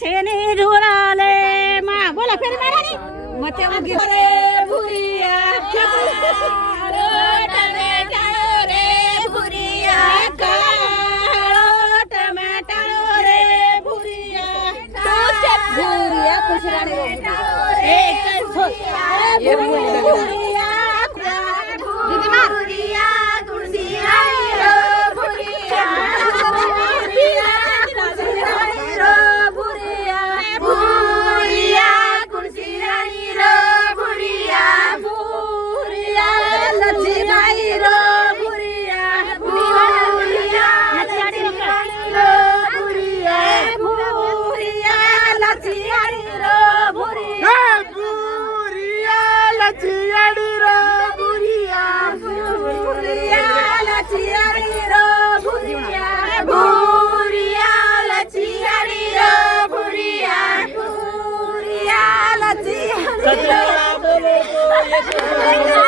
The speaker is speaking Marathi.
छेनी झुराले मा बोला फेरी मारा नी मते उगी रे भुरिया काळो टमेटा रे भुरिया काळो टमेटा रे भुरिया भुरिया कुशराने एक ये भुरिया दीदी मार भुरिया कुर्सिया रो भुरिया बोलो तो